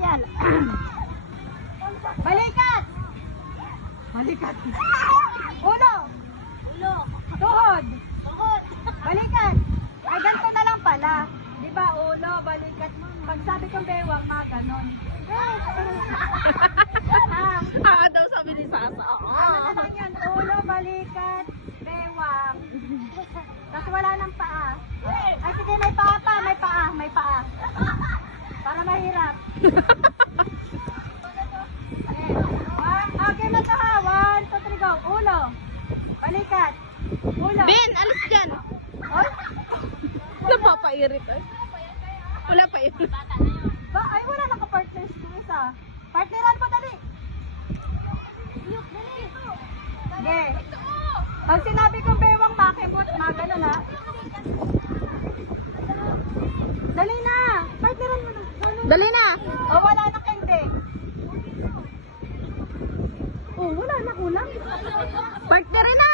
yan. Balikat! Balikat. Ulo. Ulo. Tuhod. Tuhod. Balikat. Ay, ganito na lang pala. Di ba, ulo, balikat. Pag sabi kong bewang, mga ganon. Daw sabi ni Sasa. Ano lang yan? Ulo, balikat, bewang. Tapos wala ng paa. Ay, sige, may paa pa, may paa, may paa. Para mahirap. Okay na to ha. 1, 2, 3, go. Ulo. Balikat. Ulo. Ben, alis dyan. Oy. Napapairit ay. Wala pa yun. Ba, ay, wala naka-partners ko isa. Partneran ko, dali. Sige. Pag sinabi kong bewang makimot, magano na. Dali na. Partneran mo na. Dali na. O, wala na hindi. Oh, wala na kulang. Partner na.